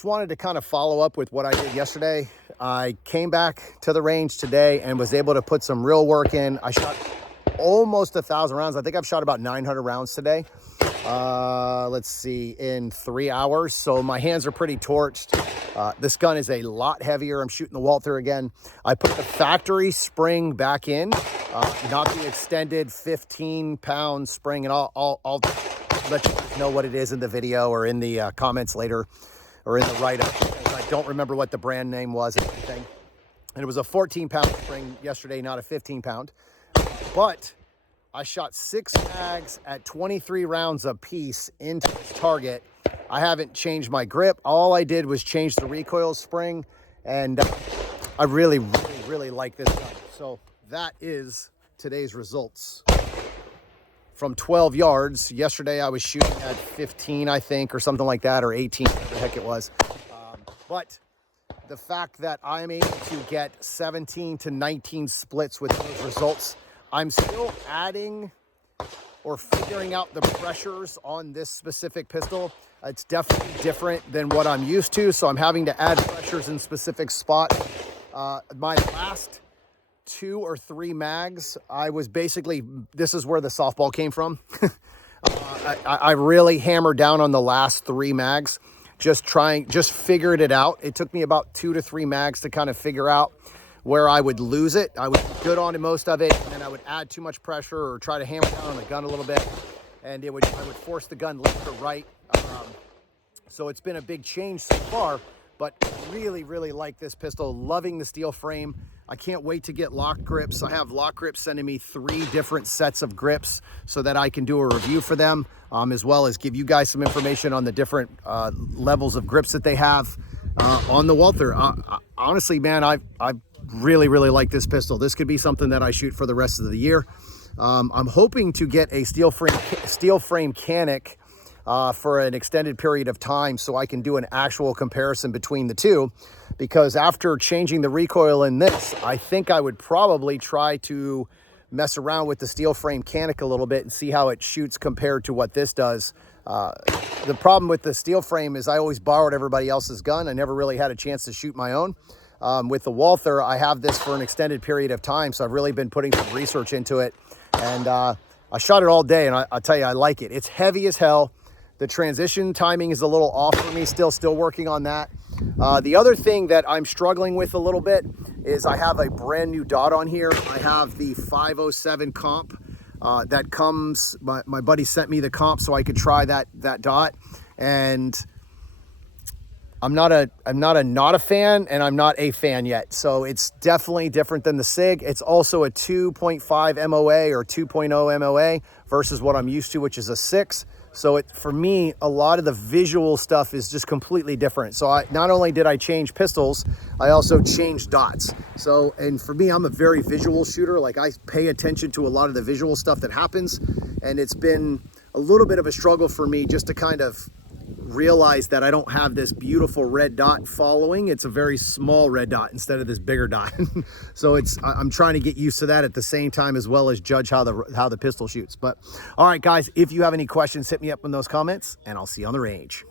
Just wanted to kind of follow up with what I did yesterday. I came back to the range today and was able to put some real work in. I shot almost 1,000 rounds. I think I've shot about 900 rounds today. Let's see, in 3 hours. So my hands are pretty torched. This gun is a lot heavier. I'm shooting the Walther again. I put the factory spring back in, not the extended 15-pound spring. And I'll let you know what it is in the video or in the comments later, or in the write-up. I don't remember what the brand name was and everything. And it was a 14-pound spring yesterday, not a 15-pound. But I shot 6 mags at 23 rounds a piece into this target. I haven't changed my grip. All I did was change the recoil spring, and I really like this gun. So that is today's results. From 12 yards, yesterday I was shooting at 15, I think, or something like that, or 18, whatever the heck it was. But the fact that I'm able to get 17 to 19 splits with those results, I'm still adding or figuring out the pressures on this specific pistol. It's definitely different than what I'm used to, so I'm having to add pressures in specific spots. My last 2 or 3 mags, I was basically, this is where the softball came from. I really hammered down on the last 3 mags, just figured it out. It took me about 2 to 3 mags to kind of figure out where I would lose it. I would be good on most of it, and then I would add too much pressure or try to hammer down on the gun a little bit, and I would force the gun left or right. So it's been a big change so far, but really like this pistol. Loving the steel frame. I can't wait to get lock grips. I have lock grips sending me 3 different sets of grips so that I can do a review for them, as well as give you guys some information on the different levels of grips that they have on the Walther. Honestly, man, I really like this pistol. This could be something that I shoot for the rest of the year. I'm hoping to get a steel frame Canic for an extended period of time so I can do an actual comparison between the two, because after changing the recoil in this, I think I would probably try to mess around with the steel frame Canic a little bit and see how it shoots compared to what this does. The problem with the steel frame is I always borrowed everybody else's gun. I never really had a chance to shoot my own. With the Walther, I have this for an extended period of time, so I've really been putting some research into it. And I shot it all day, and I'll tell you, I like it. It's heavy as hell. The transition timing is a little off for me, still working on that. The other thing that I'm struggling with a little bit is I have a brand new dot on here. I have the 507 comp that comes, my buddy sent me the comp so I could try that dot. And I'm not a fan, and I'm not a fan yet. So it's definitely different than the SIG. It's also a 2.5 MOA or 2.0 MOA versus what I'm used to, which is a 6. So for me, a lot of the visual stuff is just completely different. So not only did I change pistols, I also changed dots. So, and for me, I'm a very visual shooter. Like, I pay attention to a lot of the visual stuff that happens. And it's been a little bit of a struggle for me just to kind of realize that I don't have this beautiful red dot following. It's a very small red dot instead of this bigger dot. So I'm trying to get used to that at the same time, as well as judge how the pistol shoots. But all right, guys, if you have any questions, hit me up in those comments, and I'll see you on the range.